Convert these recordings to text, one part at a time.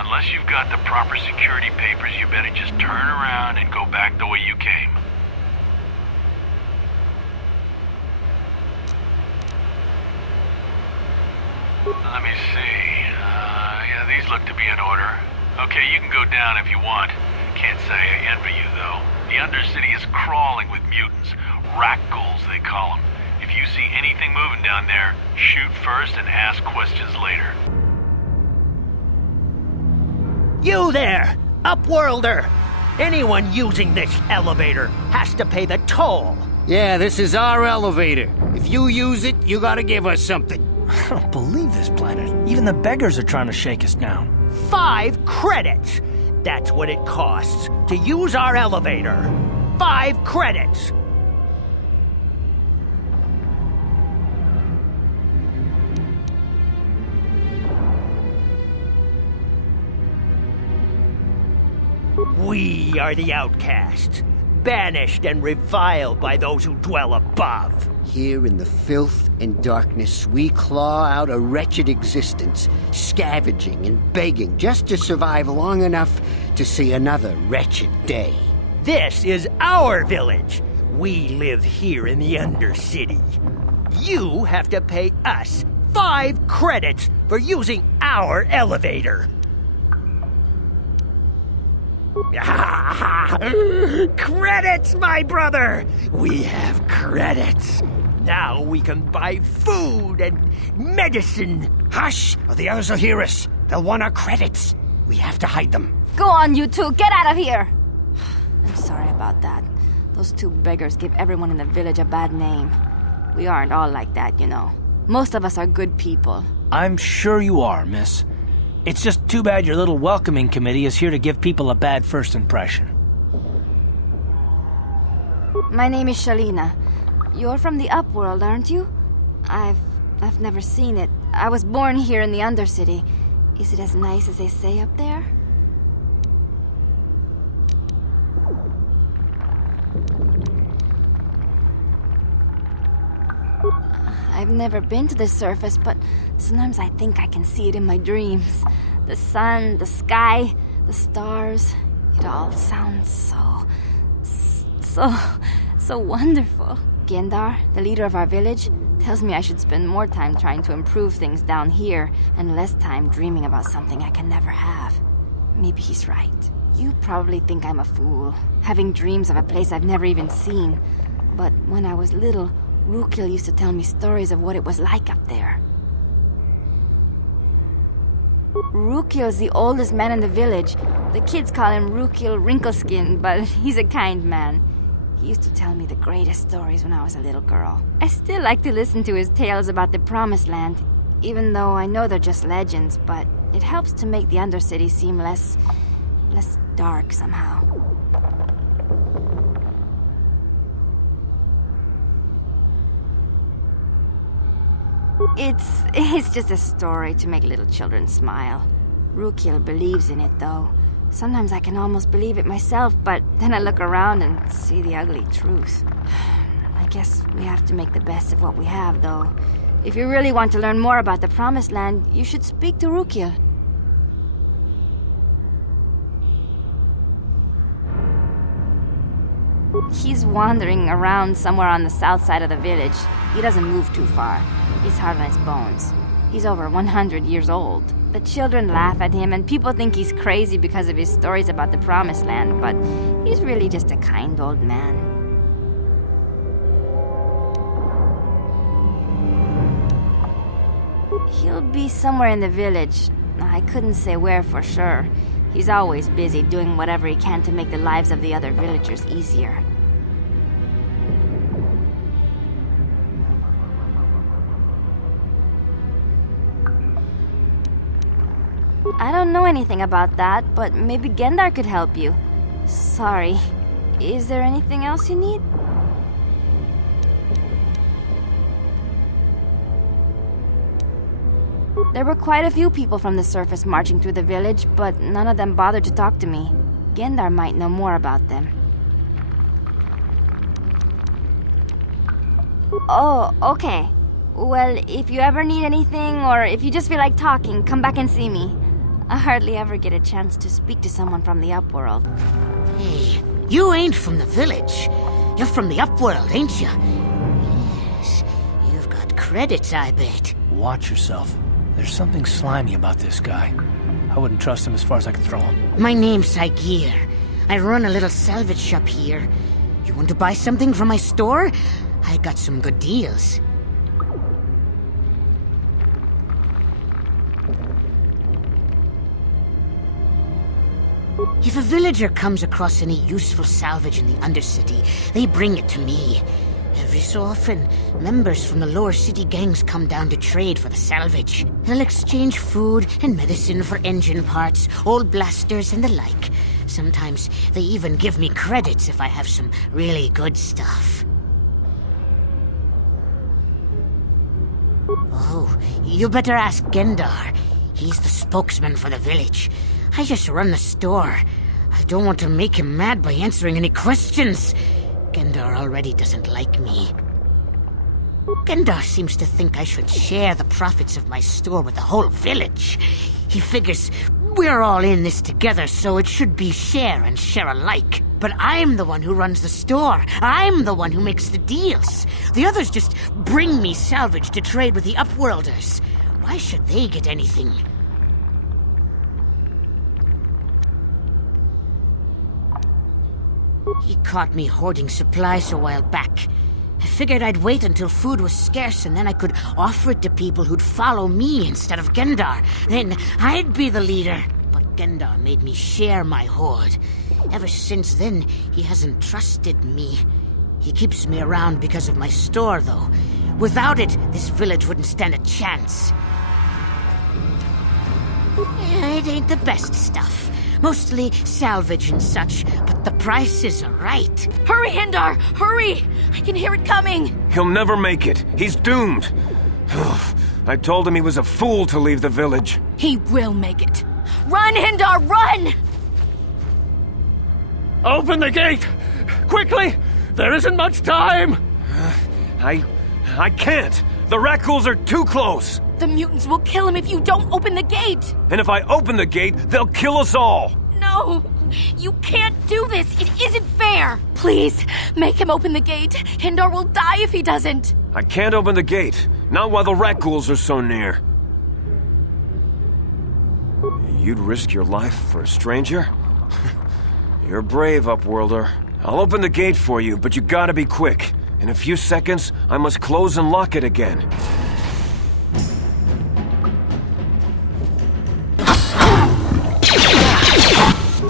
Unless you've got the proper security papers, you better just turn around and go back the way you came. Let me see. Yeah, these look to be in order. Okay, you can go down if you want. Can't say I envy you, though. The Undercity is crawling with mutants. Rat ghouls, they call them. If you see anything moving down there, shoot first and ask questions later. You there, Upworlder! Anyone using this elevator has to pay the toll. Yeah, this is our elevator. If you use it, you gotta give us something. I don't believe this planet. Even the beggars are trying to shake us down. 5 credits! That's what it costs to use our elevator. 5 credits! We are the outcasts, banished and reviled by those who dwell above. Here in the filth and darkness, we claw out a wretched existence, scavenging and begging just to survive long enough to see another wretched day. This is our village. We live here in the Undercity. You have to pay us 5 credits for using our elevator. Credits, my brother! We have credits. Now we can buy food and medicine. Hush, or the others will hear us. They'll want our credits. We have to hide them. Go on, you two. Get out of here. I'm sorry about that. Those 2 beggars give everyone in the village a bad name. We aren't all like that, you know. Most of us are good people. I'm sure you are, miss. It's just too bad your little welcoming committee is here to give people a bad first impression. My name is Shalina. You're from the Upworld, aren't you? I've never seen it. I was born here in the Undercity. Is it as nice as they say up there? I've never been to the surface, but sometimes I think I can see it in my dreams. The sun, the sky, the stars. It all sounds so wonderful. Gendar, the leader of our village, tells me I should spend more time trying to improve things down here and less time dreaming about something I can never have. Maybe he's right. You probably think I'm a fool, having dreams of a place I've never even seen. But when I was little, Rukil used to tell me stories of what it was like up there. Rukil's the oldest man in the village. The kids call him Rukil Wrinkleskin, but he's a kind man. He used to tell me the greatest stories when I was a little girl. I still like to listen to his tales about the Promised Land, even though I know they're just legends, but it helps to make the Undercity seem less dark somehow. It's just a story to make little children smile. Rukil believes in it, though. Sometimes I can almost believe it myself, but then I look around and see the ugly truth. I guess we have to make the best of what we have, though. If you really want to learn more about the Promised Land, you should speak to Rukil. He's wandering around somewhere on the south side of the village. He doesn't move too far. He's hard on his bones. He's over 100 years old. The children laugh at him, and people think he's crazy because of his stories about the Promised Land, but he's really just a kind old man. He'll be somewhere in the village. I couldn't say where for sure. He's always busy doing whatever he can to make the lives of the other villagers easier. I don't know anything about that, but maybe Gendar could help you. Sorry. Is there anything else you need? There were quite a few people from the surface marching through the village, but none of them bothered to talk to me. Gendar might know more about them. Oh, okay. Well, if you ever need anything, or if you just feel like talking, come back and see me. I hardly ever get a chance to speak to someone from the Upworld. Hey, you ain't from the village. You're from the Upworld, ain't you? Yes, you've got credits, I bet. Watch yourself. There's something slimy about this guy. I wouldn't trust him as far as I could throw him. My name's Saigir. I run a little salvage shop here. You want to buy something from my store? I got some good deals. If a villager comes across any useful salvage in the Undercity, they bring it to me. Every so often, members from the lower city gangs come down to trade for the salvage. They'll exchange food and medicine for engine parts, old blasters, and the like. Sometimes they even give me credits if I have some really good stuff. Oh, you better ask Gendar. He's the spokesman for the village. I just run the store. I don't want to make him mad by answering any questions. Gendar already doesn't like me. Gendar seems to think I should share the profits of my store with the whole village. He figures we're all in this together, so it should be share and share alike. But I'm the one who runs the store. I'm the one who makes the deals. The others just bring me salvage to trade with the Upworlders. Why should they get anything? He caught me hoarding supplies a while back. I figured I'd wait until food was scarce and then I could offer it to people who'd follow me instead of Gendar. Then I'd be the leader. But Gendar made me share my hoard. Ever since then, he hasn't trusted me. He keeps me around because of my store, though. Without it, this village wouldn't stand a chance. It ain't the best stuff. Mostly salvage and such, but the prices are right. Hurry, Hindar! Hurry! I can hear it coming! He'll never make it. He's doomed. I told him he was a fool to leave the village. He will make it. Run, Hindar, run! Open the gate! Quickly! There isn't much time! I can't. The Rackles are too close. The mutants will kill him if you don't open the gate! And if I open the gate, they'll kill us all. No! You can't do this! It isn't fair! Please, make him open the gate. Hindar will die if he doesn't. I can't open the gate. Not while the Rackles are so near. You'd risk your life for a stranger? You're brave, Upworlder. I'll open the gate for you, but you gotta be quick. In a few seconds, I must close and lock it again.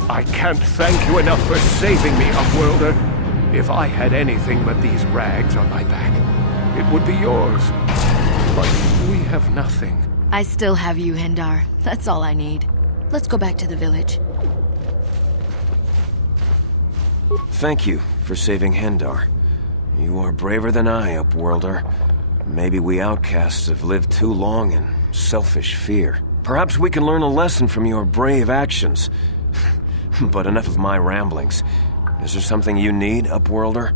I can't thank you enough for saving me, Upworlder. If I had anything but these rags on my back, it would be yours. But we have nothing. I still have you, Hindar. That's all I need. Let's go back to the village. Thank you for saving Hendar. You are braver than I, Upworlder. Maybe we outcasts have lived too long in selfish fear. Perhaps we can learn a lesson from your brave actions. But enough of my ramblings. Is there something you need, Upworlder?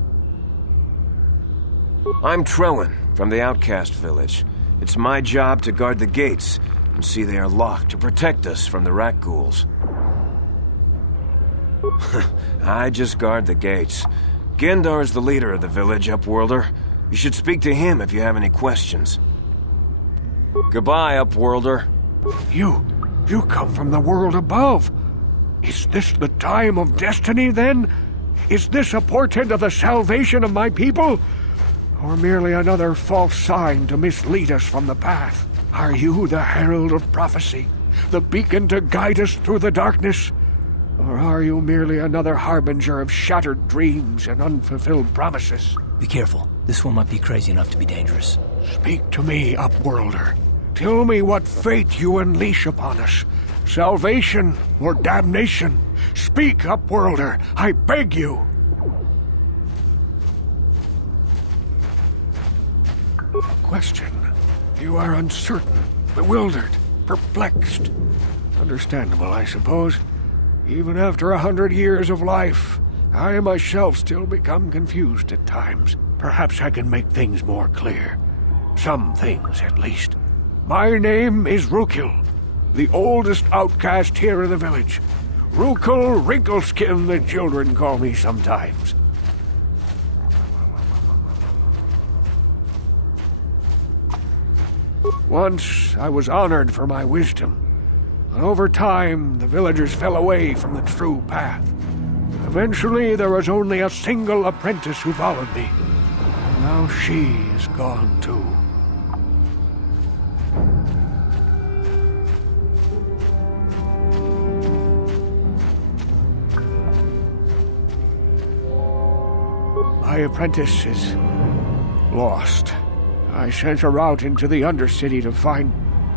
I'm Trellin, from the Outcast Village. It's my job to guard the gates and see they are locked to protect us from the rat ghouls. I just guard the gates. Gendar's the leader of the village, Upworlder. You should speak to him if you have any questions. Goodbye, Upworlder. You come from the world above. Is this the time of destiny, then? Is this a portent of the salvation of my people? Or merely another false sign to mislead us from the path? Are you the herald of prophecy? The beacon to guide us through the darkness? Or are you merely another harbinger of shattered dreams and unfulfilled promises? Be careful. This one might be crazy enough to be dangerous. Speak to me, Upworlder. Tell me what fate you unleash upon us. Salvation or damnation? Speak, Upworlder, I beg you. Question. You are uncertain, bewildered, perplexed. Understandable, I suppose. Even after 100 years of life, I myself still become confused at times. Perhaps I can make things more clear. Some things, at least. My name is Rukil. the oldest outcast here in the village. Rukul Wrinkleskin, the children call me sometimes. Once I was honored for my wisdom, but over time the villagers fell away from the true path. Eventually there was only a single apprentice who followed me. Now she is gone too. My apprentice is lost. I sent her out into the Undercity to find...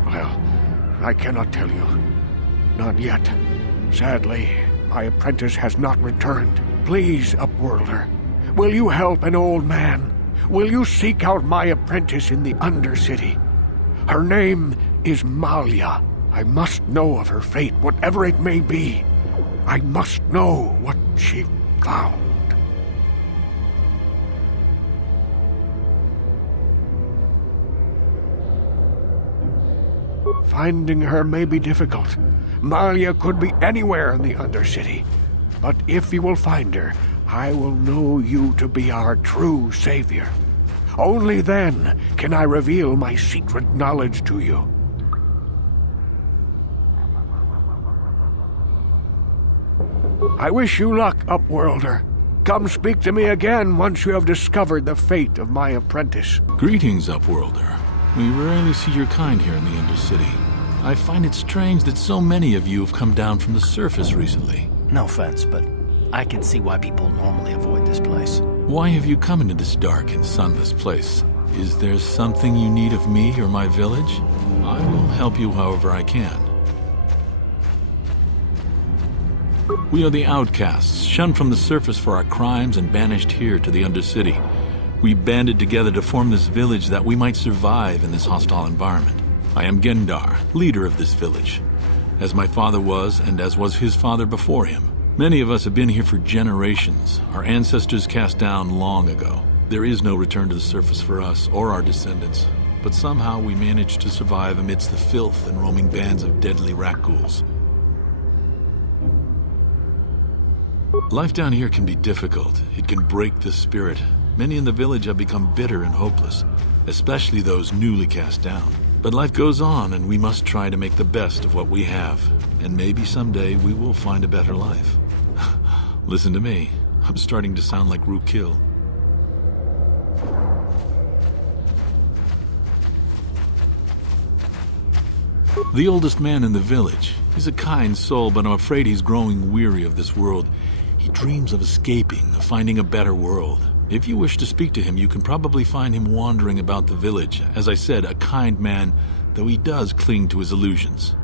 well, I cannot tell you. Not yet. Sadly, my apprentice has not returned. Please, Upworlder, will you help an old man? Will you seek out my apprentice in the Undercity? Her name is Malia. I must know of her fate, whatever it may be. I must know what she found. Finding her may be difficult. Malia could be anywhere in the Undercity. But if you will find her, I will know you to be our true savior. Only then can I reveal my secret knowledge to you. I wish you luck, Upworlder. Come speak to me again once you have discovered the fate of my apprentice. Greetings, Upworlder. We rarely see your kind here in the Undercity. I find it strange that so many of you have come down from the surface recently. No offense, but I can see why people normally avoid this place. Why have you come into this dark and sunless place? Is there something you need of me or my village? I will help you however I can. We are the outcasts, shunned from the surface for our crimes and banished here to the Undercity. We banded together to form this village that we might survive in this hostile environment. I am Gendar, leader of this village, as my father was and as was his father before him. Many of us have been here for generations, our ancestors cast down long ago. There is no return to the surface for us or our descendants, but somehow we managed to survive amidst the filth and roaming bands of deadly rat ghouls. Life down here can be difficult. It can break the spirit. Many in the village have become bitter and hopeless, especially those newly cast down. But life goes on, and we must try to make the best of what we have. And maybe someday we will find a better life. Listen to me. I'm starting to sound like Rukil. The oldest man in the village. He's a kind soul, but I'm afraid he's growing weary of this world. He dreams of escaping, of finding a better world. If you wish to speak to him, you can probably find him wandering about the village. As I said, a kind man, though he does cling to his illusions.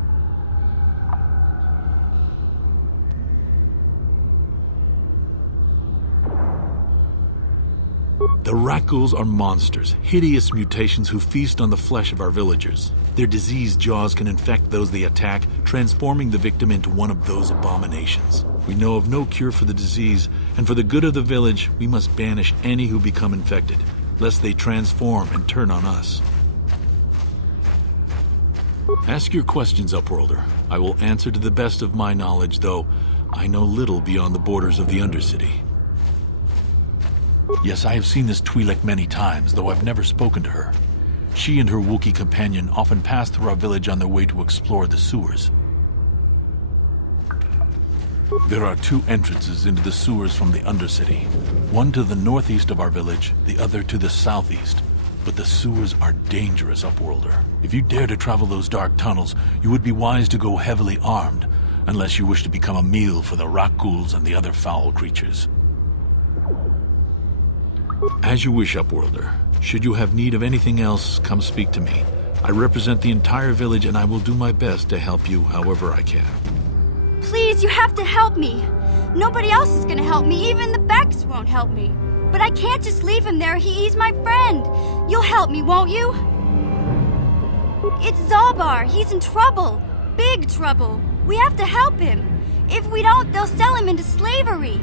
The rat ghouls are monsters, hideous mutations who feast on the flesh of our villagers. Their diseased jaws can infect those they attack, transforming the victim into one of those abominations. We know of no cure for the disease, and for the good of the village, we must banish any who become infected, lest they transform and turn on us. Ask your questions, Upworlder. I will answer to the best of my knowledge, though I know little beyond the borders of the Undercity. Yes, I have seen this Twi'lek many times, though I've never spoken to her. She and her Wookiee companion often pass through our village on their way to explore the sewers. There are two entrances into the sewers from the Undercity. One to the northeast of our village, the other to the southeast. But the sewers are dangerous, Upworlder. If you dare to travel those dark tunnels, you would be wise to go heavily armed, unless you wish to become a meal for the rat ghouls and the other foul creatures. As you wish, Upworlder. Should you have need of anything else, come speak to me. I represent the entire village, and I will do my best to help you however I can. Please, you have to help me. Nobody else is gonna help me. Even the Becks won't help me. But I can't just leave him there. He's my friend. You'll help me, won't you? It's Zalbar. He's in trouble. Big trouble. We have to help him. If we don't, they'll sell him into slavery.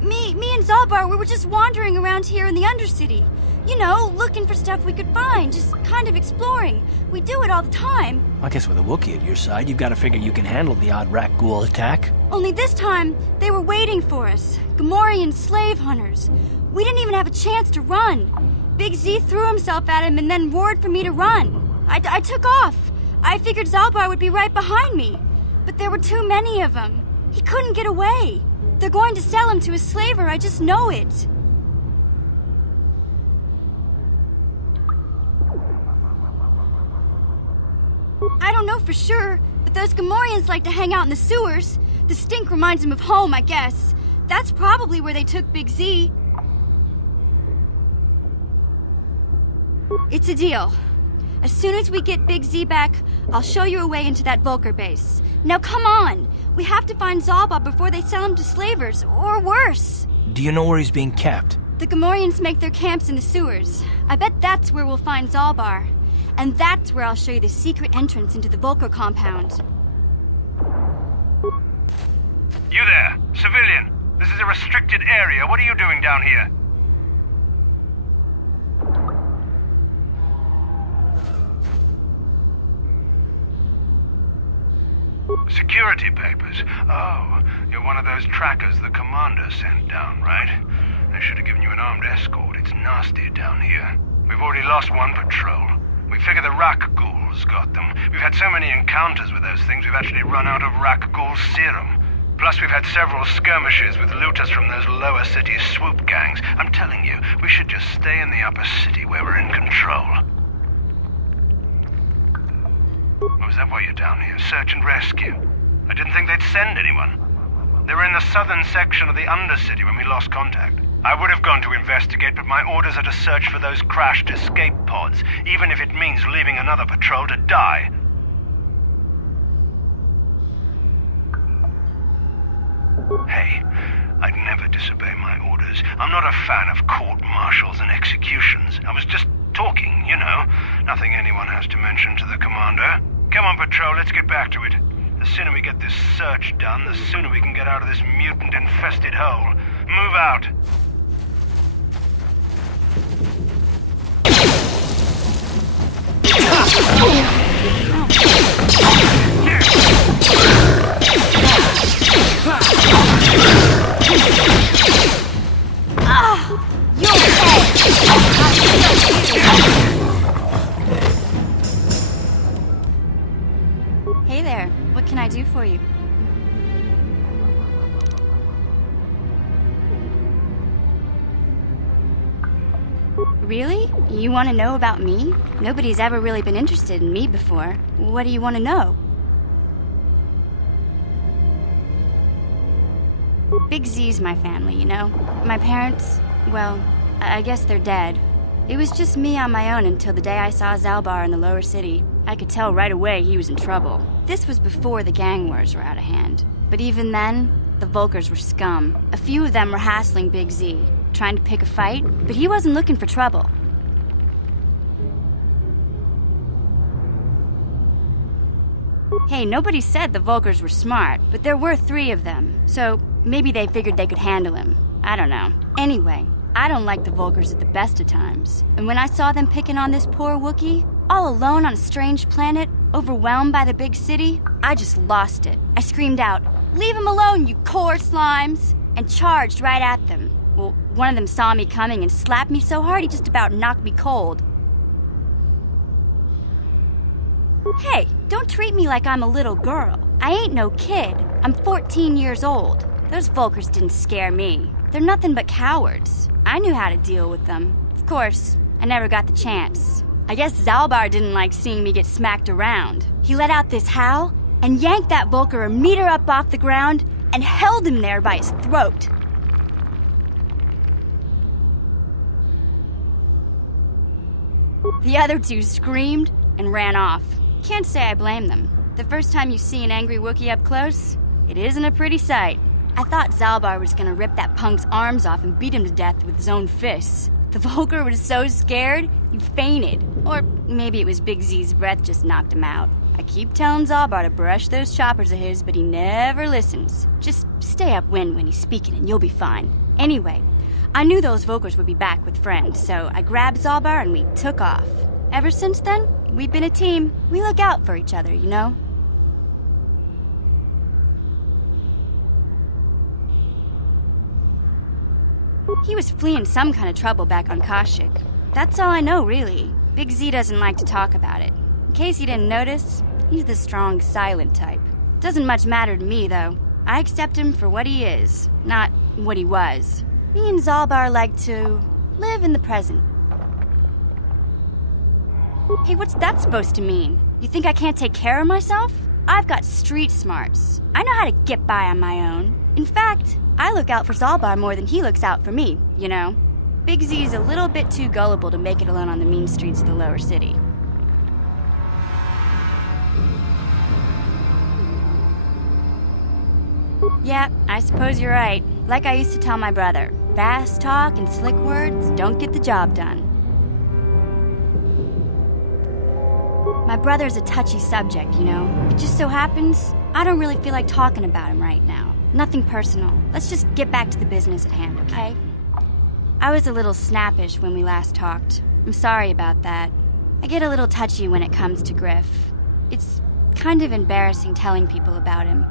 Me Zalbar, we were just wandering around here in the Undercity. You know, looking for stuff we could find, just kind of exploring. We do it all the time. I guess with a Wookiee at your side, you've got to figure you can handle the odd rat ghoul attack. Only this time, they were waiting for us. Gamorrean slave hunters. We didn't even have a chance to run. Big Z threw himself at him and then roared for me to run. I took off. I figured Zalbar would be right behind me. But there were too many of them. He couldn't get away. They're going to sell him to a slaver, I just know it. I don't know for sure, but those Gamorreans like to hang out in the sewers. The stink reminds them of home, I guess. That's probably where they took Big Z. It's a deal. As soon as we get Big Z back, I'll show you a way into that Vulcar base. Now come on! We have to find Zalbar before they sell him to slavers, or worse. Do you know where he's being kept? The Gamorreans make their camps in the sewers. I bet that's where we'll find Zalbar. And that's where I'll show you the secret entrance into the Vulcar compound. You there, civilian. This is a restricted area. What are you doing down here? Security papers? Oh, you're one of those trackers the commander sent down, right? They should have given you an armed escort. It's nasty down here. We've already lost one patrol. We figure the Rak ghouls got them. We've had so many encounters with those things, we've actually run out of Rak ghoul serum. Plus, we've had several skirmishes with looters from those lower city swoop gangs. I'm telling you, we should just stay in the upper city where we're in control. Was that why you're down here? Search and rescue? I didn't think they'd send anyone. They were in the southern section of the Undercity when we lost contact. I would have gone to investigate, but my orders are to search for those crashed escape pods, even if it means leaving another patrol to die. Hey, I'd never disobey my orders. I'm not a fan of court-martials and executions. I was just talking, you know. Nothing anyone has to mention to the commander. Come on, patrol, let's get back to it. The sooner we get this search done, the sooner we can get out of this mutant-infested hole. Move out. You're Hey there, what can I do for you? Really? You want to know about me? Nobody's ever really been interested in me before. What do you want to know? Big Z's my family, you know? My parents, well, I guess they're dead. It was just me on my own until the day I saw Zalbar in the lower city. I could tell right away he was in trouble. This was before the gang wars were out of hand. But even then, the Vulcars were scum. A few of them were hassling Big Z, trying to pick a fight, but he wasn't looking for trouble. Hey, nobody said the Vulcars were smart, but there were 3 of them, so maybe they figured they could handle him. I don't know. Anyway, I don't like the Vulcars at the best of times. And when I saw them picking on this poor Wookiee, all alone on a strange planet, overwhelmed by the big city, I just lost it. I screamed out, "Leave him alone, you core slimes!" and charged right at them. Well, one of them saw me coming and slapped me so hard he just about knocked me cold. Hey, don't treat me like I'm a little girl. I ain't no kid. I'm 14 years old. Those Vulcars didn't scare me. They're nothing but cowards. I knew how to deal with them. Of course, I never got the chance. I guess Zalbar didn't like seeing me get smacked around. He let out this howl and yanked that Vulcar a meter up off the ground and held him there by his throat. The other 2 screamed and ran off. Can't say I blame them. The first time you see an angry Wookiee up close, it isn't a pretty sight. I thought Zalbar was gonna rip that punk's arms off and beat him to death with his own fists. The Vulcar was so scared, he fainted. Or maybe it was Big Z's breath just knocked him out. I keep telling Zalbar to brush those choppers of his, but he never listens. Just stay upwind when he's speaking and you'll be fine. Anyway, I knew those Volkers would be back with friends, so I grabbed Zalbar and we took off. Ever since then, we've been a team. We look out for each other, you know? He was fleeing some kind of trouble back on Kashyyyk. That's all I know, really. Big Z doesn't like to talk about it. In case you didn't notice, he's the strong, silent type. Doesn't much matter to me, though. I accept him for what he is, not what he was. Me and Zalbar like to live in the present. Hey, what's that supposed to mean? You think I can't take care of myself? I've got street smarts. I know how to get by on my own. In fact, I look out for Zalbar more than he looks out for me, you know? Big Z's a little bit too gullible to make it alone on the mean streets of the lower city. Yeah, I suppose you're right. Like I used to tell my brother, fast talk and slick words don't get the job done. My brother's a touchy subject, you know? It just so happens, I don't really feel like talking about him right now. Nothing personal. Let's just get back to the business at hand, okay? I was a little snappish when we last talked. I'm sorry about that. I get a little touchy when it comes to Griff. It's kind of embarrassing telling people about him.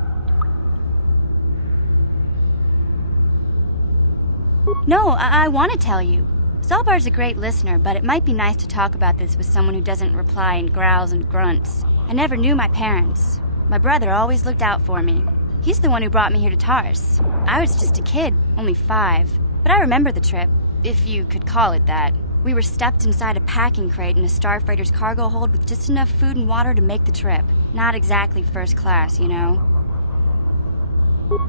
No, I want to tell you. Zalbar's a great listener, but it might be nice to talk about this with someone who doesn't reply in growls and grunts. I never knew my parents. My brother always looked out for me. He's the one who brought me here to Taris. I was just a kid, only 5. But I remember the trip, if you could call it that. We were stuffed inside a packing crate in a starfreighter's cargo hold with just enough food and water to make the trip. Not exactly first class, you know?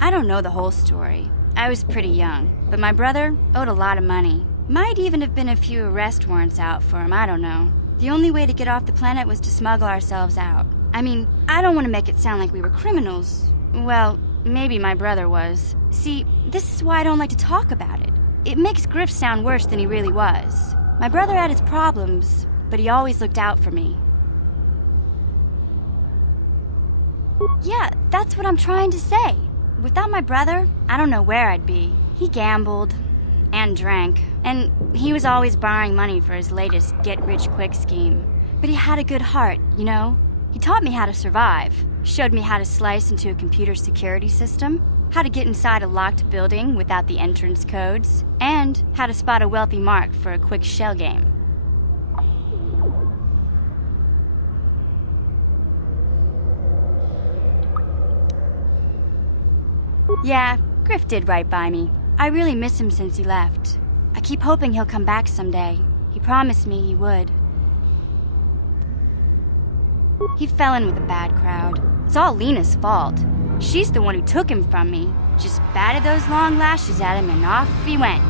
I don't know the whole story. I was pretty young, but my brother owed a lot of money. Might even have been a few arrest warrants out for him, I don't know. The only way to get off the planet was to smuggle ourselves out. I mean, I don't want to make it sound like we were criminals. Well, maybe my brother was. See, this is why I don't like to talk about it. It makes Griff sound worse than he really was. My brother had his problems, but he always looked out for me. Yeah, that's what I'm trying to say. Without my brother, I don't know where I'd be. He gambled and drank, and he was always borrowing money for his latest get-rich-quick scheme. But he had a good heart, you know? He taught me how to survive, showed me how to slice into a computer security system, how to get inside a locked building without the entrance codes, and how to spot a wealthy mark for a quick shell game. Yeah, Griff did right by me. I really miss him since he left. I keep hoping he'll come back someday. He promised me he would. He fell in with a bad crowd. It's all Lena's fault. She's the one who took him from me. Just batted those long lashes at him and off he went.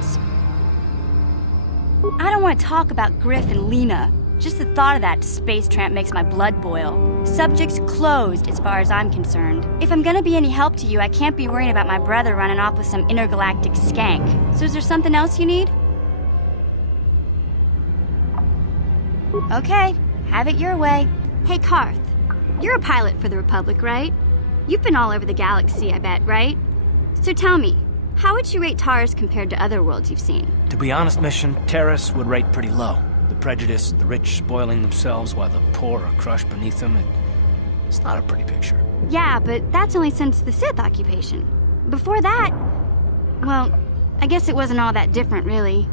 I don't want to talk about Griff and Lena. Just the thought of that space tramp makes my blood boil. Subject's closed as far as I'm concerned. If I'm gonna be any help to you, I can't be worrying about my brother running off with some intergalactic skank. So is there something else you need? Okay, have it your way. Hey, Karth, you're a pilot for the Republic, right? You've been all over the galaxy, I bet, right? So tell me, how would you rate Taris compared to other worlds you've seen? To be honest, Mission, Taris would rate pretty low. The prejudice, the rich spoiling themselves while the poor are crushed beneath them, it's not a pretty picture. Yeah, but that's only since the Sith occupation. Before that, well, I guess it wasn't all that different, really.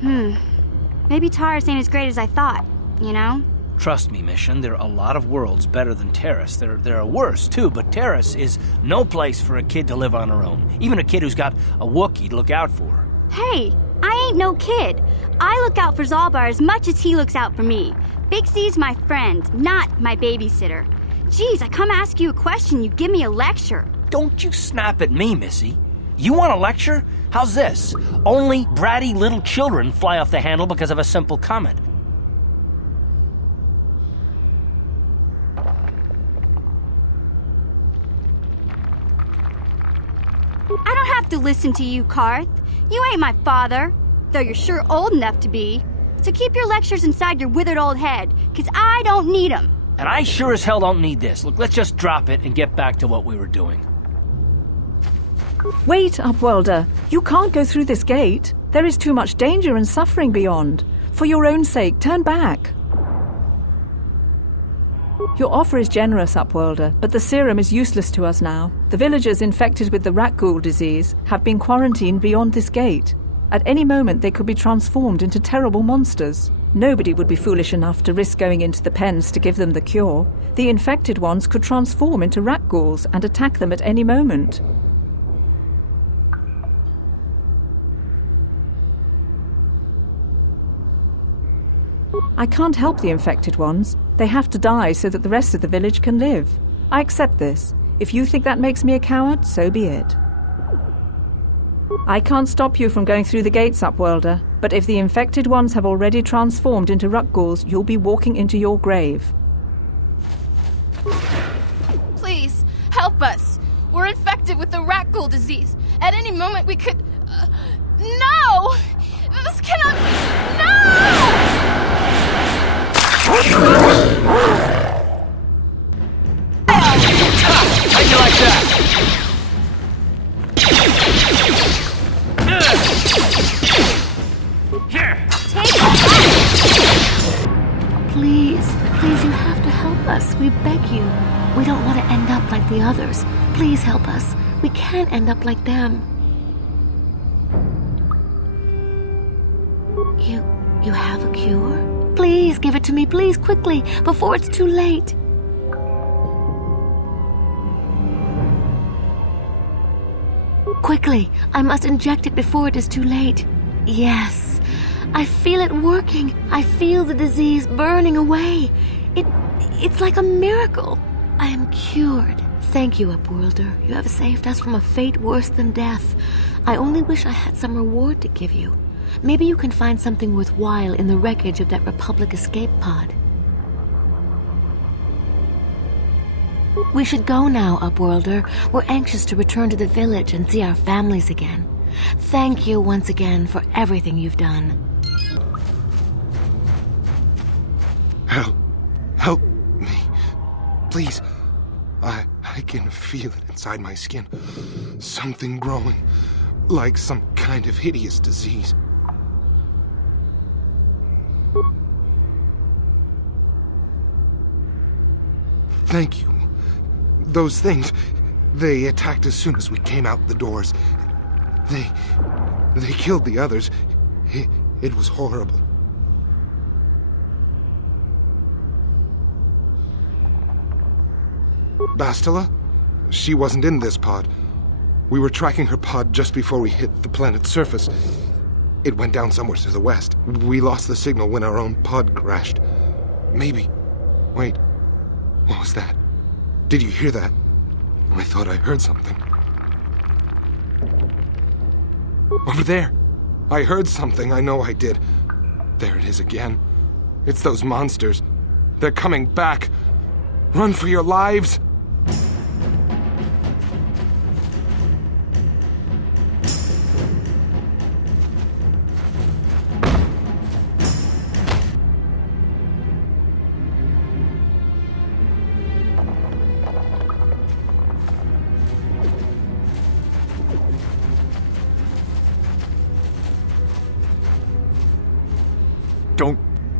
Maybe Taris ain't as great as I thought, you know? Trust me, Mission, there are a lot of worlds better than Taris. There are worse, too, but Taris is no place for a kid to live on her own. Even a kid who's got a Wookiee to look out for her. Hey, I ain't no kid. I look out for Zalbar as much as he looks out for me. Big C's my friend, not my babysitter. Geez, I come ask you a question, you give me a lecture. Don't you snap at me, Missy. You want a lecture? How's this? Only bratty little children fly off the handle because of a simple comment. I don't have to listen to you, Karth. You ain't my father, though you're sure old enough to be. So keep your lectures inside your withered old head, 'cause I don't need 'em. And I sure as hell don't need this. Look, let's just drop it and get back to what we were doing. Wait, Upworlder. You can't go through this gate. There is too much danger and suffering beyond. For your own sake, turn back. Your offer is generous, Upworlder, but the serum is useless to us now. The villagers infected with the rat ghoul disease have been quarantined beyond this gate. At any moment, they could be transformed into terrible monsters. Nobody would be foolish enough to risk going into the pens to give them the cure. The infected ones could transform into rat ghouls and attack them at any moment. I can't help the infected ones. They have to die so that the rest of the village can live. I accept this. If you think that makes me a coward, so be it. I can't stop you from going through the gates, Upworlder, but if the infected ones have already transformed into rat ghouls, you'll be walking into your grave. Please, help us. We're infected with the rat ghoul disease. At any moment we could... No! This cannot be... No! How'd you like that? Here! Please, you have to help us. We beg you. We don't want to end up like the others. Please help us. We can't end up like them. You have a cure? Please give it to me, please, quickly, before it's too late. Quickly, I must inject it before it is too late. Yes, I feel it working. I feel the disease burning away. It's like a miracle. I am cured. Thank you, Upworlder. You have saved us from a fate worse than death. I only wish I had some reward to give you. Maybe you can find something worthwhile in the wreckage of that Republic escape pod. We should go now, Upworlder. We're anxious to return to the village and see our families again. Thank you once again for everything you've done. Help me. Please. I can feel it inside my skin. Something growing. Like some kind of hideous disease. Thank you. Those things, they attacked as soon as we came out the doors. They killed the others. It was horrible. Bastila? She wasn't in this pod. We were tracking her pod just before we hit the planet's surface. It went down somewhere to the west. We lost the signal when our own pod crashed. Maybe... Wait. What was that? Did you hear that? I thought I heard something. Over there! I heard something, I know I did. There it is again. It's those monsters. They're coming back. Run for your lives!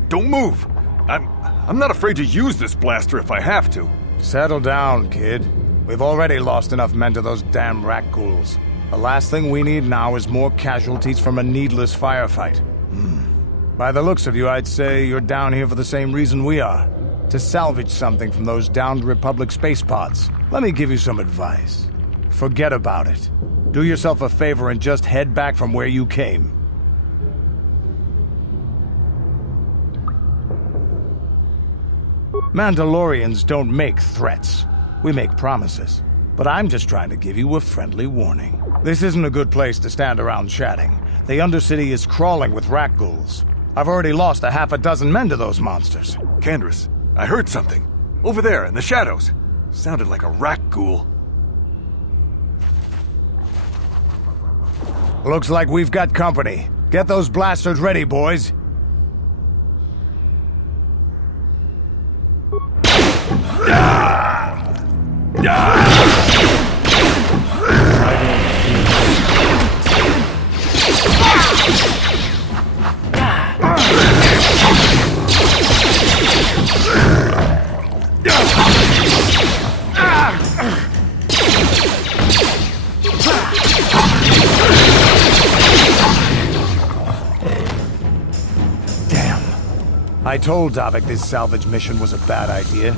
Don't move! I'm not afraid to use this blaster if I have to. Settle down, kid. We've already lost enough men to those damn rat ghouls. The last thing we need now is more casualties from a needless firefight. By the looks of you, I'd say you're down here for the same reason we are. To salvage something from those downed Republic space pods. Let me give you some advice. Forget about it. Do yourself a favor and just head back from where you came. Mandalorians don't make threats. We make promises. But I'm just trying to give you a friendly warning. This isn't a good place to stand around chatting. The Undercity is crawling with rat ghouls. I've already lost a half a dozen men to those monsters. Candace, I heard something. Over there, in the shadows. Sounded like a rat ghoul. Looks like we've got company. Get those blasters ready, boys. I told Davik this salvage mission was a bad idea.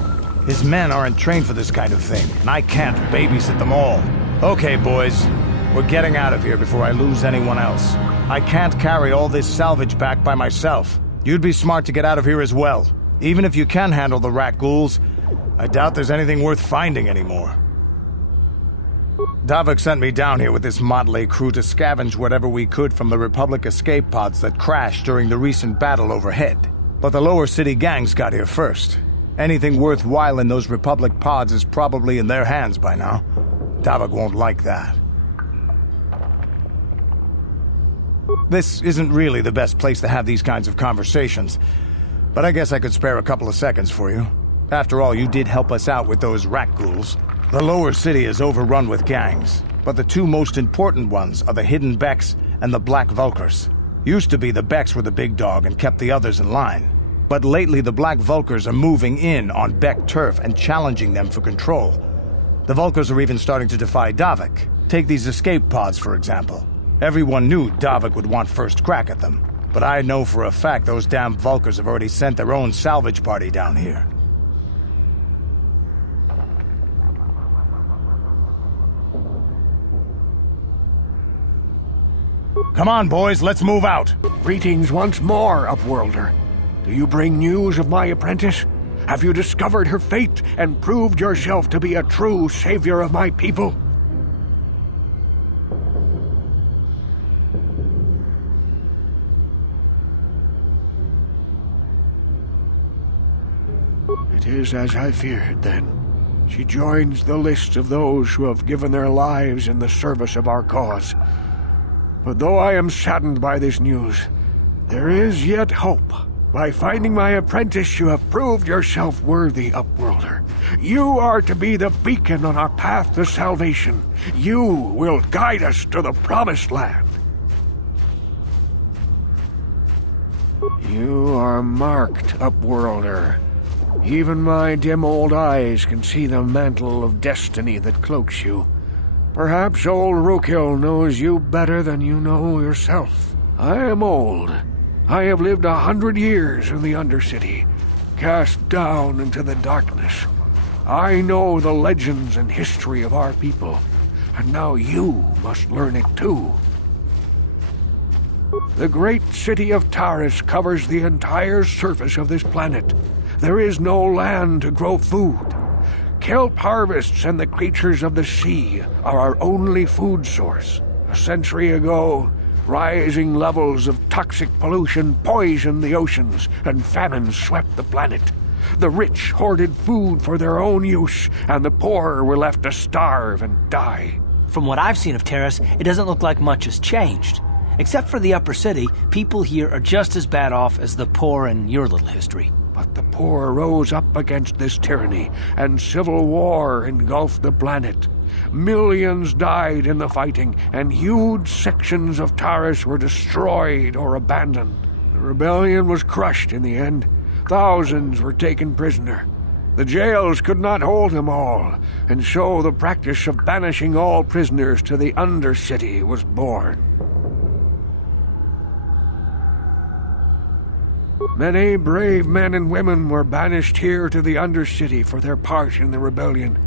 His men aren't trained for this kind of thing, and I can't babysit them all. Okay, boys. We're getting out of here before I lose anyone else. I can't carry all this salvage back by myself. You'd be smart to get out of here as well. Even if you can handle the rat ghouls, I doubt there's anything worth finding anymore. Davik sent me down here with this motley crew to scavenge whatever we could from the Republic escape pods that crashed during the recent battle overhead. But the lower city gangs got here first. Anything worthwhile in those Republic pods is probably in their hands by now. Davik won't like that. This isn't really the best place to have these kinds of conversations, but I guess I could spare a couple of seconds for you. After all, you did help us out with those rat ghouls. The lower city is overrun with gangs, but the two most important ones are the Hidden Becks and the Black Vulkars. Used to be the Becks were the big dog and kept the others in line. But lately the Black Vulkars are moving in on Beck turf and challenging them for control. The Vulkars are even starting to defy Davik. Take these escape pods, for example. Everyone knew Davik would want first crack at them, but I know for a fact those damn Vulkars have already sent their own salvage party down here. Come on, boys, let's move out! Greetings once more, Upworlder. Do you bring news of my apprentice? Have you discovered her fate and proved yourself to be a true savior of my people? It is as I feared, then. She joins the list of those who have given their lives in the service of our cause. But though I am saddened by this news, there is yet hope. By finding my apprentice, you have proved yourself worthy, Upworlder. You are to be the beacon on our path to salvation. You will guide us to the Promised Land. You are marked, Upworlder. Even my dim old eyes can see the mantle of destiny that cloaks you. Perhaps old Rookhill knows you better than you know yourself. I am old. I have lived 100 years in the Undercity, cast down into the darkness. I know the legends and history of our people, and now you must learn it too. The great city of Taris covers the entire surface of this planet. There is no land to grow food. Kelp harvests and the creatures of the sea are our only food source. A century ago, rising levels of toxic pollution poisoned the oceans, and famine swept the planet. The rich hoarded food for their own use, and the poor were left to starve and die. From what I've seen of Taris, it doesn't look like much has changed. Except for the upper city, people here are just as bad off as the poor in your little history. But the poor rose up against this tyranny, and civil war engulfed the planet. Millions died in the fighting, and huge sections of Taris were destroyed or abandoned. The rebellion was crushed in the end. Thousands were taken prisoner. The jails could not hold them all, and so the practice of banishing all prisoners to the Undercity was born. Many brave men and women were banished here to the Undercity for their part in the rebellion.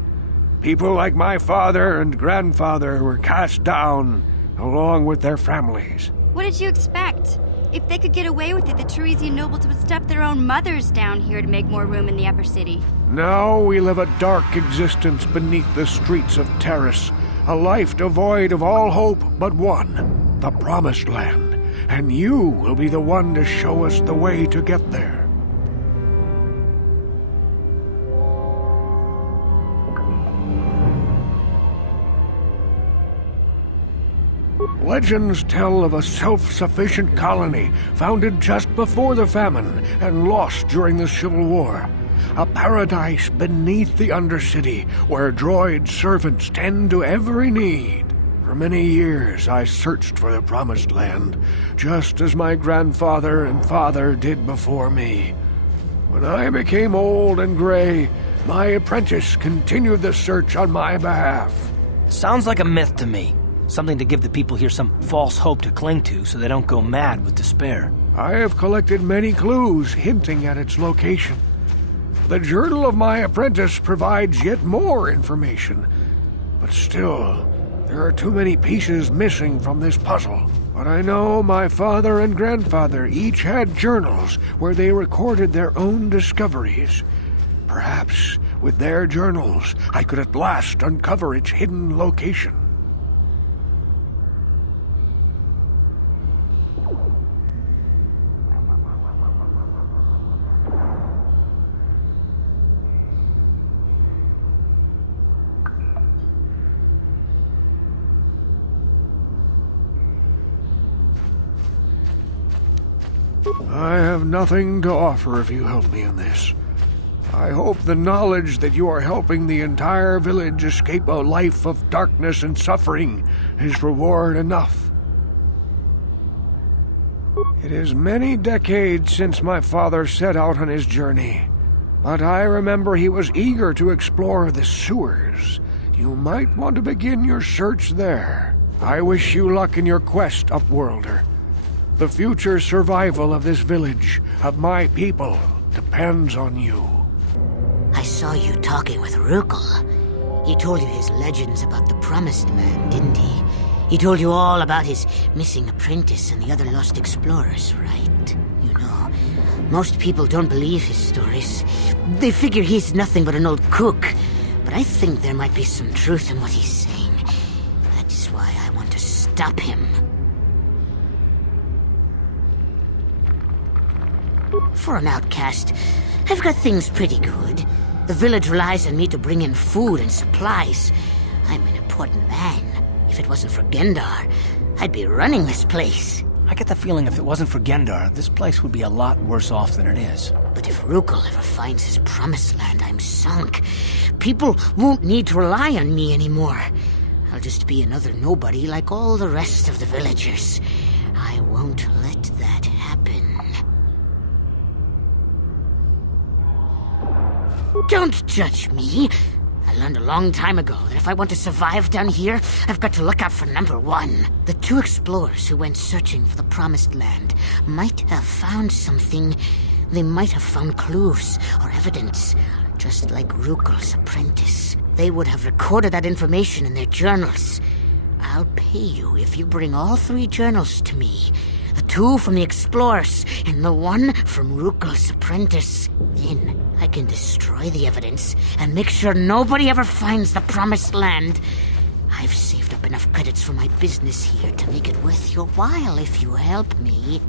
People like my father and grandfather were cast down, along with their families. What did you expect? If they could get away with it, the Teresian nobles would step their own mothers down here to make more room in the upper city. Now we live a dark existence beneath the streets of Taris, a life devoid of all hope but one, the Promised Land. And you will be the one to show us the way to get there. Legends tell of a self-sufficient colony founded just before the famine and lost during the Civil War. A paradise beneath the Undercity where droid servants tend to every need. For many years I searched for the Promised Land, just as my grandfather and father did before me. When I became old and gray, my apprentice continued the search on my behalf. Sounds like a myth to me. Something to give the people here some false hope to cling to so they don't go mad with despair. I have collected many clues hinting at its location. The journal of my apprentice provides yet more information, but still, there are too many pieces missing from this puzzle. But I know my father and grandfather each had journals where they recorded their own discoveries. Perhaps with their journals, I could at last uncover its hidden location. I have nothing to offer if you help me in this. I hope the knowledge that you are helping the entire village escape a life of darkness and suffering is reward enough. It is many decades since my father set out on his journey, but I remember he was eager to explore the sewers. You might want to begin your search there. I wish you luck in your quest, Upworlder. The future survival of this village, of my people, depends on you. I saw you talking with Rukel. He told you his legends about the Promised Land, didn't he? He told you all about his missing apprentice and the other lost explorers, right? You know, most people don't believe his stories. They figure he's nothing but an old cook. But I think there might be some truth in what he's saying. That's why I want to stop him. For an outcast, I've got things pretty good. The village relies on me to bring in food and supplies. I'm an important man. If it wasn't for Gendar, I'd be running this place. I get the feeling if it wasn't for Gendar, this place would be a lot worse off than it is. But if Rukel ever finds his Promised Land, I'm sunk. People won't need to rely on me anymore. I'll just be another nobody like all the rest of the villagers. I won't let that happen. Don't judge me. I learned a long time ago that if I want to survive down here, I've got to look out for number one. The two explorers who went searching for the Promised Land might have found something. They might have found clues or evidence, just like Rukel's apprentice. They would have recorded that information in their journals. I'll pay you if you bring all three journals to me. The two from the explorers and the one from Rukel's apprentice. Then I can destroy the evidence and make sure nobody ever finds the Promised Land. I've saved up enough credits for my business here to make it worth your while if you help me.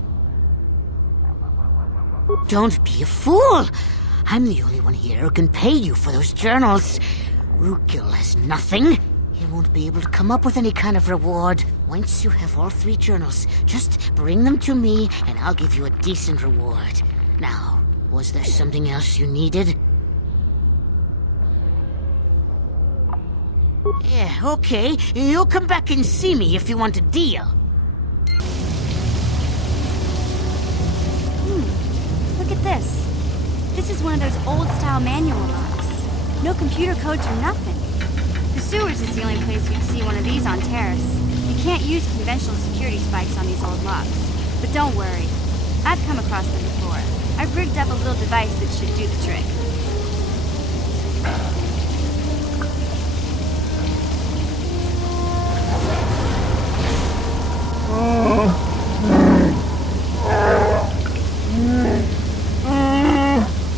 Don't be a fool! I'm the only one here who can pay you for those journals. Rukel has nothing. He won't be able to come up with any kind of reward. Once you have all three journals, just bring them to me and I'll give you a decent reward. Now, was there something else you needed? Yeah, okay. You'll come back and see me if you want a deal. Look at this. This is one of those old-style manual locks. No computer codes or nothing. The sewers is the only place you'd see one of these on Taris. You can't use conventional security spikes on these old locks. But don't worry. I've come across them before. I've rigged up a little device that should do the trick.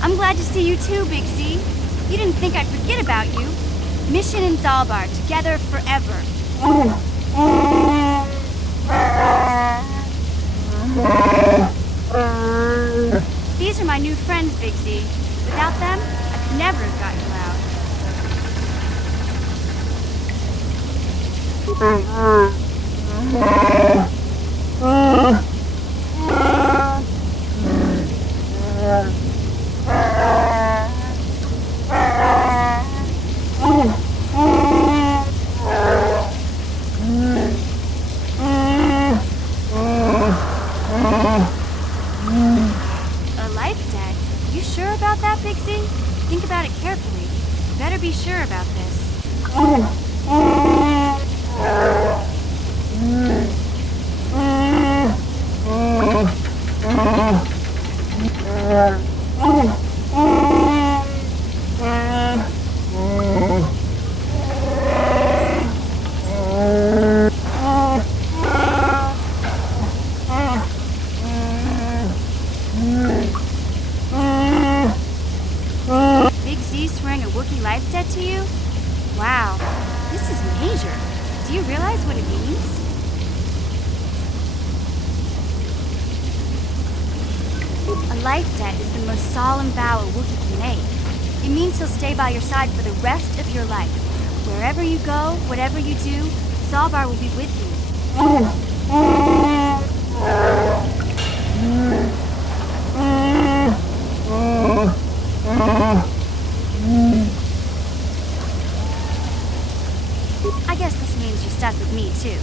I'm glad to see you too, Big Z. You didn't think I'd forget about you. Mission and Dalbar, together forever. These are my new friends, Big Z. Without them, I could never have got you out. A life debt? You sure about that, Big Z? Think about it carefully. You better be sure about this. Big Z swearing a Wookiee life debt to you? Wow, this is major. Do you realize what it means? A life debt is the most solemn vow a Wookiee can make. It means he'll stay by your side for the rest of your life. Wherever you go, whatever you do, Zalbar will be with you. I guess this means you're stuck with me, too.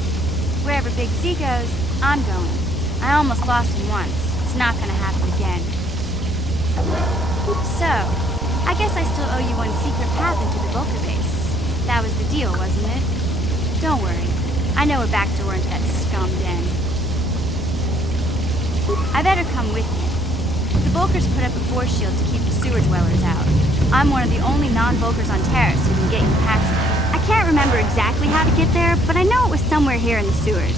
Wherever Big Z goes, I'm going. I almost lost him once. It's not gonna happen again. So, I guess I still owe you one secret path into the Vulcan base. That was the deal, wasn't it? Don't worry. I know a back door into that scum den. I better come with you. The Vulkars put up a force shield to keep the sewer dwellers out. I'm one of the only non-Vulkars on Taris who can get you past it. I can't remember exactly how to get there, but I know it was somewhere here in the sewers.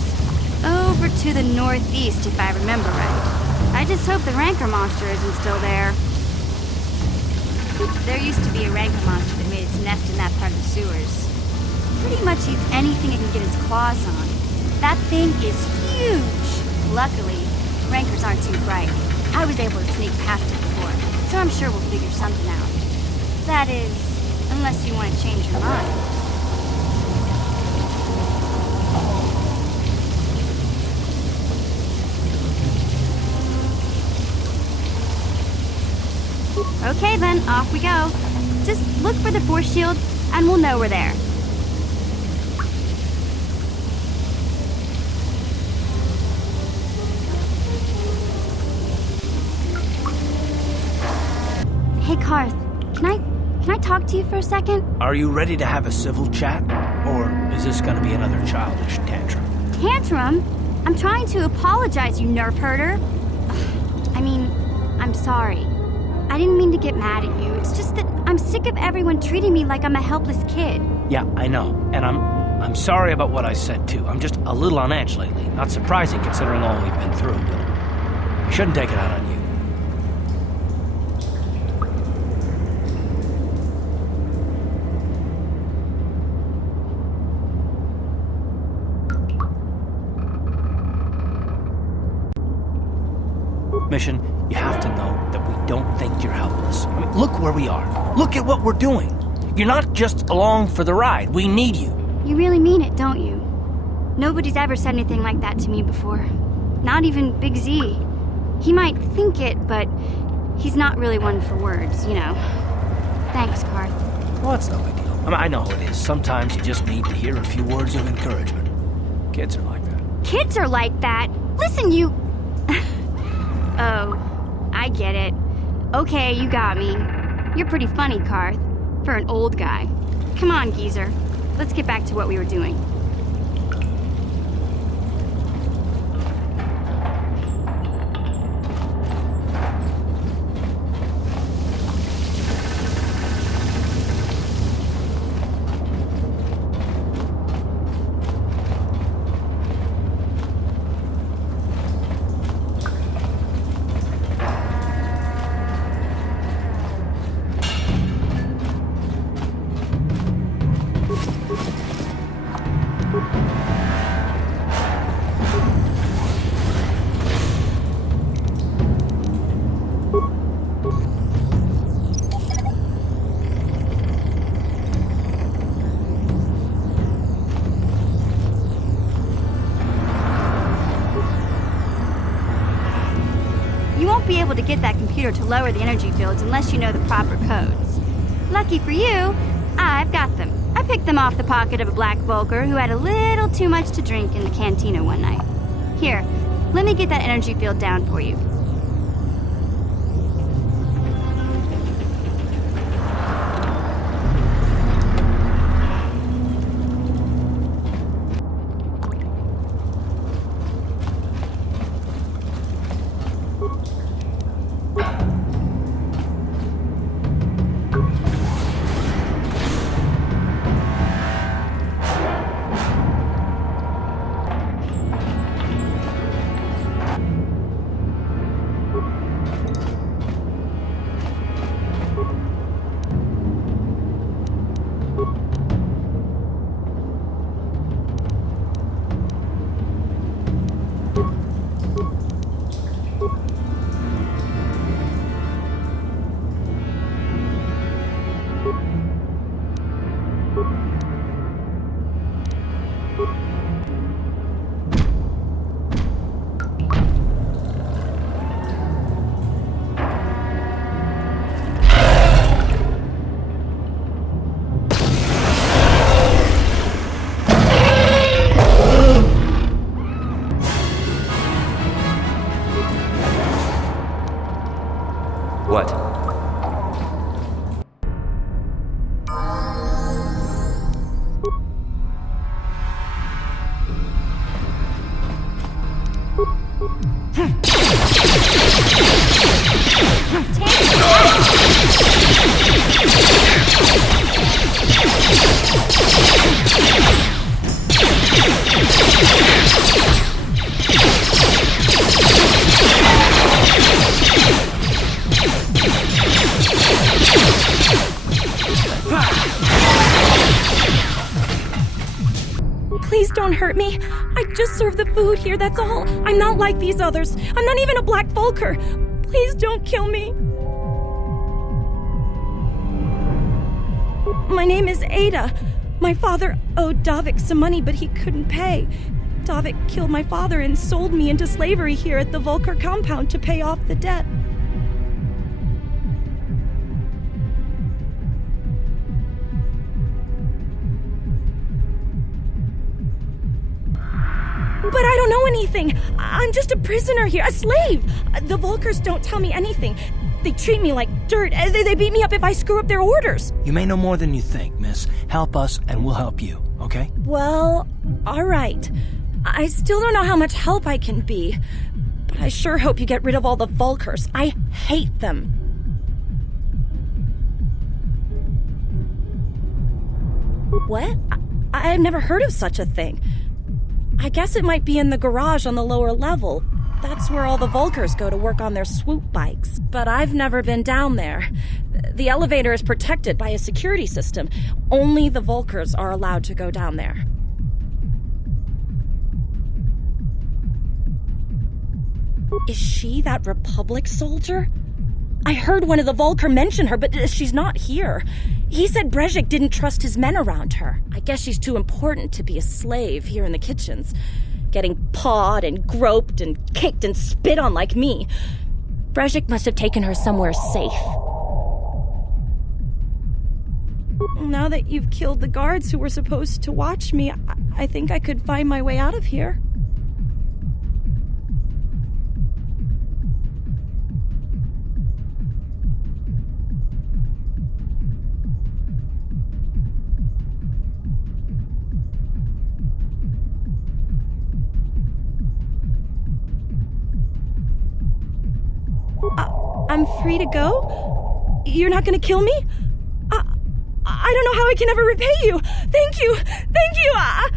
Over to the northeast, if I remember right. I just hope the Rancor monster isn't still there. There used to be a Rancor monster that made its nest in that part of the sewers. Pretty much eats anything it can get its claws on. That thing is huge! Luckily, Rancors aren't too bright. I was able to sneak past it before, so I'm sure we'll figure something out. That is, unless you want to change your mind. Okay then, off we go. Just look for the force shield, and we'll know we're there. Hey, Karth, can I talk to you for a second? Are you ready to have a civil chat? Or is this gonna be another childish tantrum? Tantrum? I'm trying to apologize, you nerf herder. I mean, I'm sorry. I didn't mean to get mad at you. It's just that I'm sick of everyone treating me like I'm a helpless kid. Yeah, I know. And I'm sorry about what I said too. I'm just a little on edge lately. Not surprising considering all we've been through, but I shouldn't take it out on you. Mission, you have to know that we don't think you're helpless. I mean, look where we are. Look at what we're doing. You're not just along for the ride. We need you. You really mean it, don't you? Nobody's ever said anything like that to me before. Not even Big Z. He might think it, but he's not really one for words, you know. Thanks, Karth. Well, it's no big deal. I mean, I know it is. Sometimes you just need to hear a few words of encouragement. Kids are like that. Kids are like that? Listen, you... Oh, I get it. Okay, you got me. You're pretty funny, Karth, for an old guy. Come on, geezer. Let's get back to what we were doing. Be able to get that computer to lower the energy fields unless you know the proper codes. Lucky for you, I've got them. I picked them off the pocket of a black Vulcar who had a little too much to drink in the cantina one night. Here, let me get that energy field down for you. What? Please don't hurt me. I just serve the food here, that's all. I'm not like these others. I'm not even a Black Vulker. Please don't kill me. My name is Ada. My father owed Davik some money, but he couldn't pay. Davik killed my father and sold me into slavery here at the Vulker compound to pay off the debt. But I don't know anything. I'm just a prisoner here, a slave. The Vulkers don't tell me anything. They treat me like dirt. They beat me up if I screw up their orders. You may know more than you think, miss. Help us and we'll help you, okay? Well, all right. I still don't know how much help I can be, but I sure hope you get rid of all the Vulkers. I hate them. What? I've never heard of such a thing. I guess it might be in the garage on the lower level. That's where all the Vulkers go to work on their swoop bikes. But I've never been down there. The elevator is protected by a security system. Only the Vulkers are allowed to go down there. Is she that Republic soldier? I heard one of the Vulker mention her, but she's not here. He said Brejik didn't trust his men around her. I guess she's too important to be a slave here in the kitchens. Getting pawed and groped and kicked and spit on like me. Brejik must have taken her somewhere safe. Now that you've killed the guards who were supposed to watch me, I think I could find my way out of here. I'm free to go? You're not gonna kill me? I don't know how I can ever repay you. Thank you. Thank you. I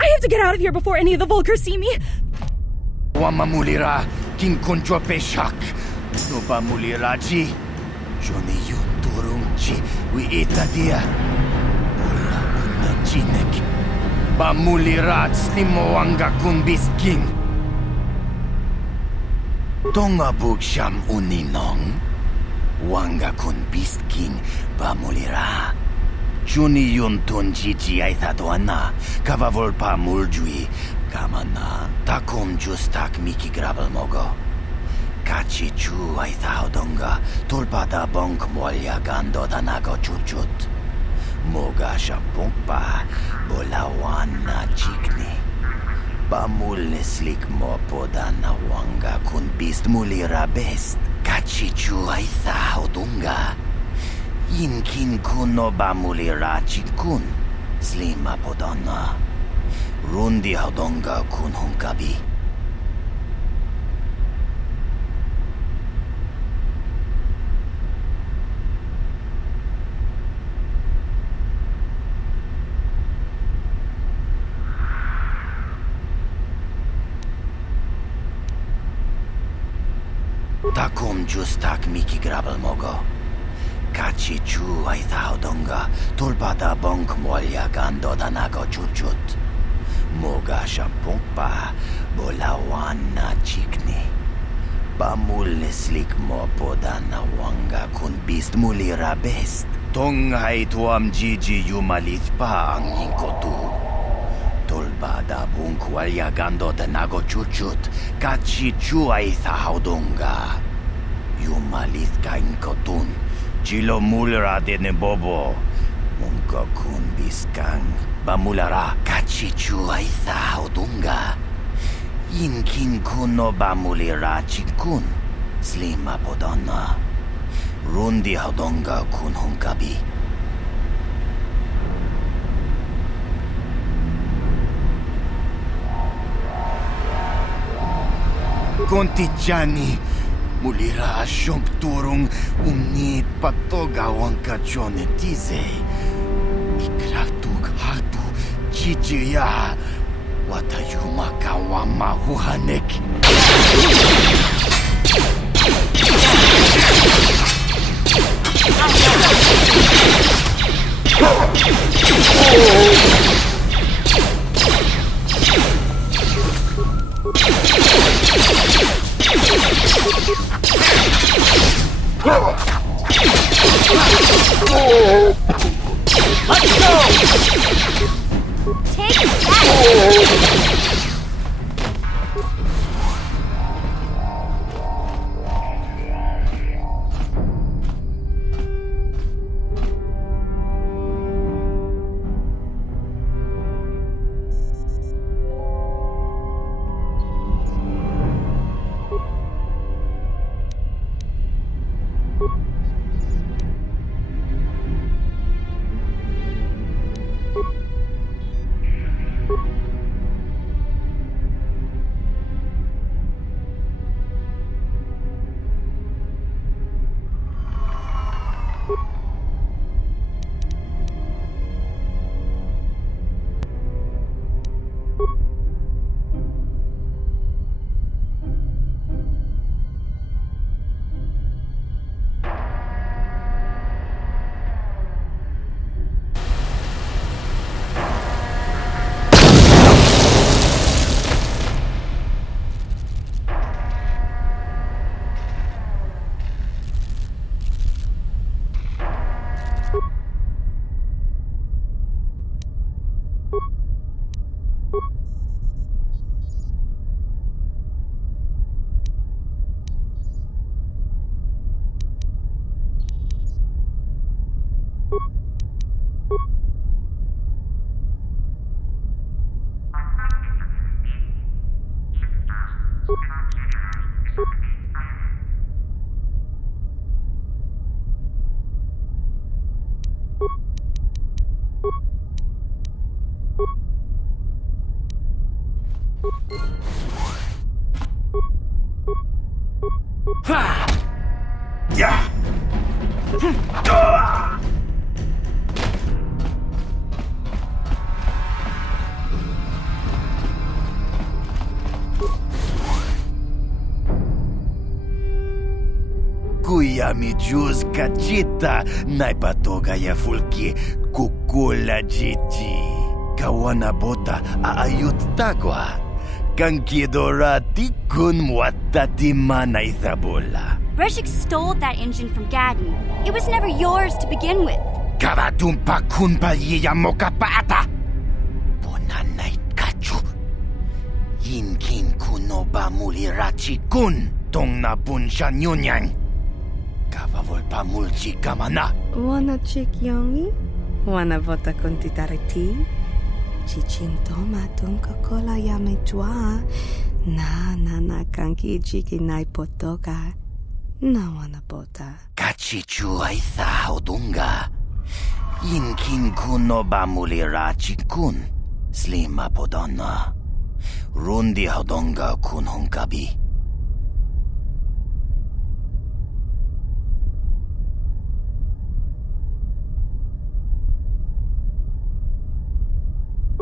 have to get out of here before any of the Vulkers see me. Wamamulira kinkoncho peshak. Noba muliraji. Joni yuturumchi wi itadia. Ola unajinek. Bamulirat slimoanga kunbiskin. Tonga bugsham uninong. Wanga kun bistking bamulira. Juni yuntun jiji aithadoana. Kavavol muljui. Kamana. Takum justak miki grabel mogo. Kachi chu aithaudonga. Tulpada bonk molya gando danago chuchut. Moga shapunkpa. Bolawana chikni. Bamul neslik mo podana wanga kun bist mulira best. Kachichu aitha hodunga. Yinkin kuno bamulira chikun. Slima podana. Rundi hodonga kun hunkabi. Takum justak miki grabel mogo. Kachi chu aithaudonga. Tulpada bonk molya gando danago chuchut. Moga shapunkpa. Bolawana chikni. Bamul neslik mo podana wanga kun bist mulira best. Tonghai tuam jiji yumalithpa ang inkotu. Tulbada bunk walya gando danago chuchut. Kachi chu aithaudonga. Yumalith kain kotun, chilo mulra de nebobo, munko kun biskang, bamulara kachichu aitha odunga, yinkin kuno bamulira chikun, slima podona, Rundi haudonga kun hunkabi. Kontichani, mulira asyong turong umnit patoga wangka chonetize. Ikratuk hatu chichiya, watayuma kawama huhanek. Let's go! Take that! Kuya mi juz kachita naipatoga ya fulki kukula jiji. Kawana bota aayut tagwa. Kankidorati kun mwatati manaithabola. Breshik stole that engine from Gadden. It was never yours to begin with. Karatumpa kun paliya mokapaata. Bonanait kachu. Yinkin kunoba mulirachi kun. Tong na bunsha nyunyang. Kavavol mulchi kamana. Wanna chick yongi? Wanna vota konti tariti? Chichintoma tunka kola yame chua. Na kanki chiki nai potoka. Na wanna bota. Kachichu aitha odunga. Inkin kuno bamulira chikun. Slima podonna. Rundi hodonga kun hunkabi.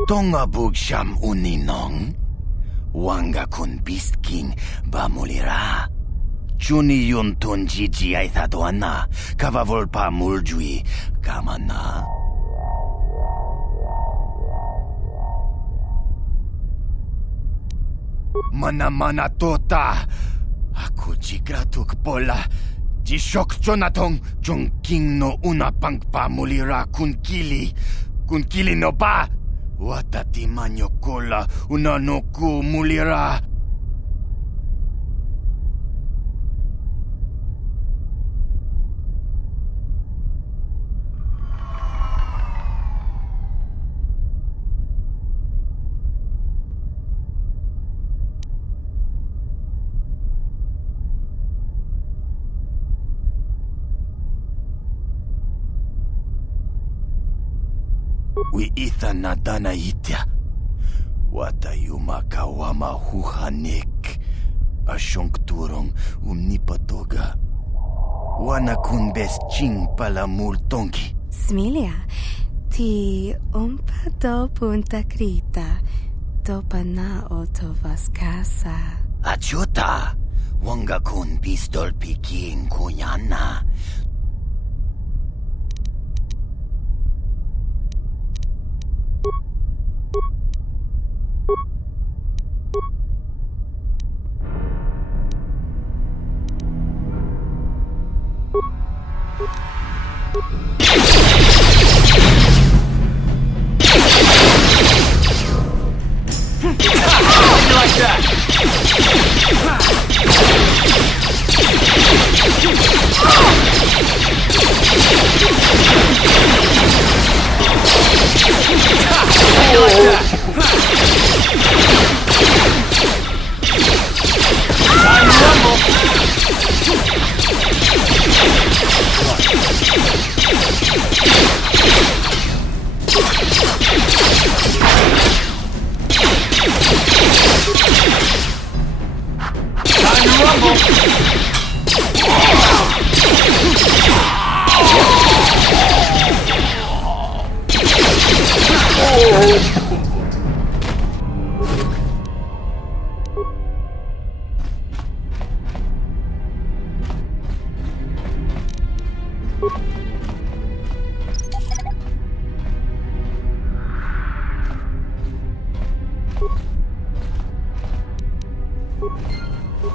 Tonga bugsham uninong. Wanga kun bistking bamulira. Chuni yun tunjiji aithadoana. Kavavolpa muljui kamana. Mana tota. Aku jigratuk pola. Jishok jonatong jongking no una pangpa mulira kunkili. Kunkili no ba. Watati manyokola una no ku mulira. We itha nadana itya. Watayuma kawama huhanik. Ashonkturong umnipatoga. Wanakun bes ching pala multonki. Smilia, ti umpa do punta krita. Topa na otovas casa. Achuta! Wanga kun pistol pikin kunyana.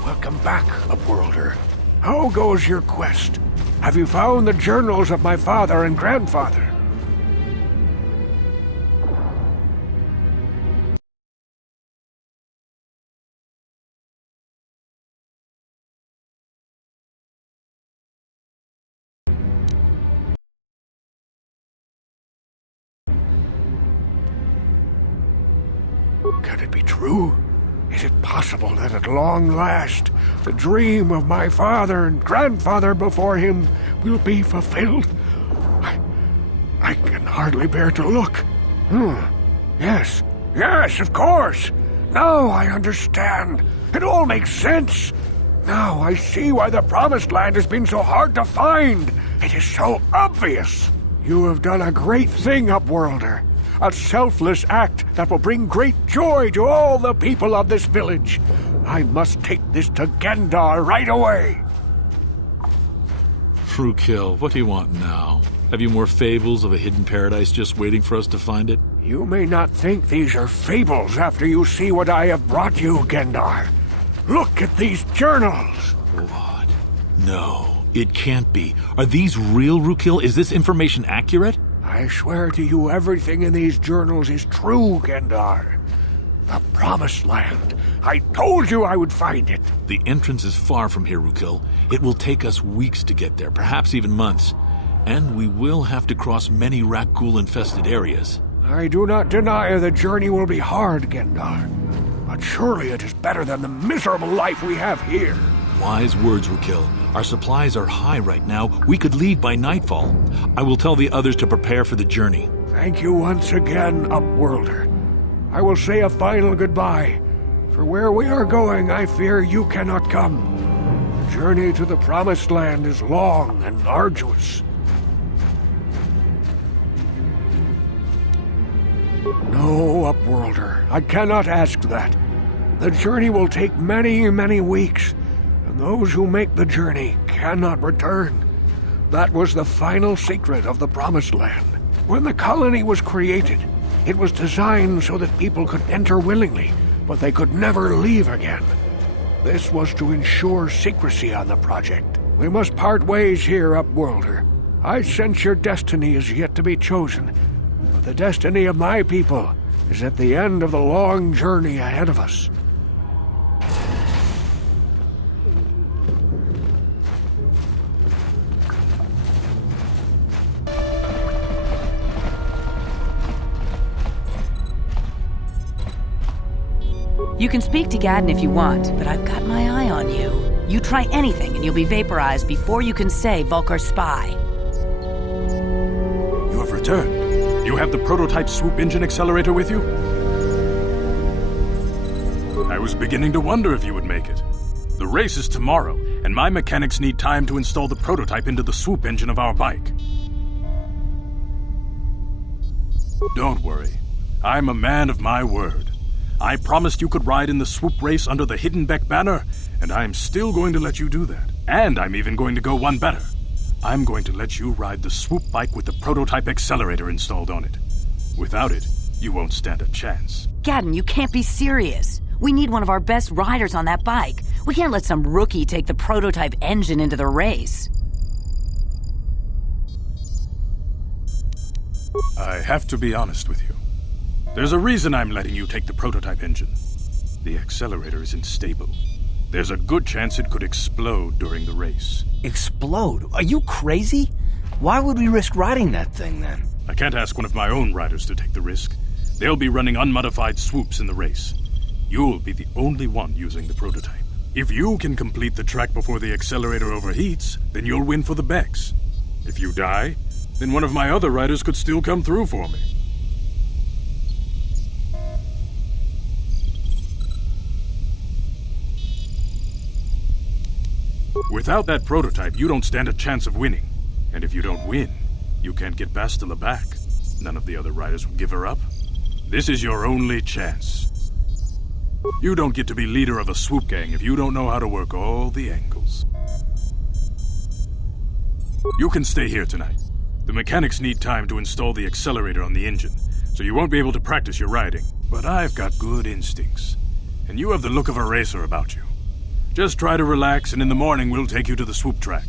Welcome back, Upworlder. How goes your quest? Have you found the journals of my father and grandfather? Can it be true? Is it possible that at long last, the dream of my father and grandfather before him will be fulfilled? I can hardly bear to look. Yes, of course. Now I understand. It all makes sense. Now I see why the Promised Land has been so hard to find. It is so obvious. You have done a great thing, Upworlder. A selfless act that will bring great joy to all the people of this village. I must take this to Gendar right away. Rookil, what do you want now? Have you more fables of a hidden paradise just waiting for us to find it? You may not think these are fables after you see what I have brought you, Gendar. Look at these journals. What? No, it can't be. Are these real, Rookil? Is this information accurate? I swear to you everything in these journals is true, Gendar. The Promised Land. I told you I would find it. The entrance is far from here, Rookil. It will take us weeks to get there, perhaps even months. And we will have to cross many Rakghoul-infested areas. I do not deny the journey will be hard, Gendar. But surely it is better than the miserable life we have here. Wise words, Rookil. Our supplies are high right now. We could leave by nightfall. I will tell the others to prepare for the journey. Thank you once again, Upworlder. I will say a final goodbye. For where we are going, I fear you cannot come. The journey to the Promised Land is long and arduous. No, Upworlder, I cannot ask that. The journey will take many, many weeks, and those who make the journey cannot return. That was the final secret of the Promised Land. When the colony was created, it was designed so that people could enter willingly, but they could never leave again. This was to ensure secrecy on the project. We must part ways here, Upworlder. I sense your destiny is yet to be chosen, but the destiny of my people is at the end of the long journey ahead of us. You can speak to Gadden if you want, but I've got my eye on you. You try anything and you'll be vaporized before you can say Vulkar's spy. You have returned. You have the prototype swoop engine accelerator with you? I was beginning to wonder if you would make it. The race is tomorrow, and my mechanics need time to install the prototype into the swoop engine of our bike. Don't worry. I'm a man of my word. I promised you could ride in the swoop race under the Hiddenbeck banner, and I'm still going to let you do that. And I'm even going to go one better. I'm going to let you ride the swoop bike with the prototype accelerator installed on it. Without it, you won't stand a chance. Gadden, you can't be serious. We need one of our best riders on that bike. We can't let some rookie take the prototype engine into the race. I have to be honest with you. There's a reason I'm letting you take the prototype engine. The accelerator isn't stable. There's a good chance it could explode during the race. Explode? Are you crazy? Why would we risk riding that thing, then? I can't ask one of my own riders to take the risk. They'll be running unmodified swoops in the race. You'll be the only one using the prototype. If you can complete the track before the accelerator overheats, then you'll win for the Becks. If you die, then one of my other riders could still come through for me. Without that prototype, you don't stand a chance of winning. And if you don't win, you can't get Bastila back. None of the other riders will give her up. This is your only chance. You don't get to be leader of a swoop gang if you don't know how to work all the angles. You can stay here tonight. The mechanics need time to install the accelerator on the engine, so you won't be able to practice your riding. But I've got good instincts, and you have the look of a racer about you. Just try to relax, and in the morning we'll take you to the swoop track.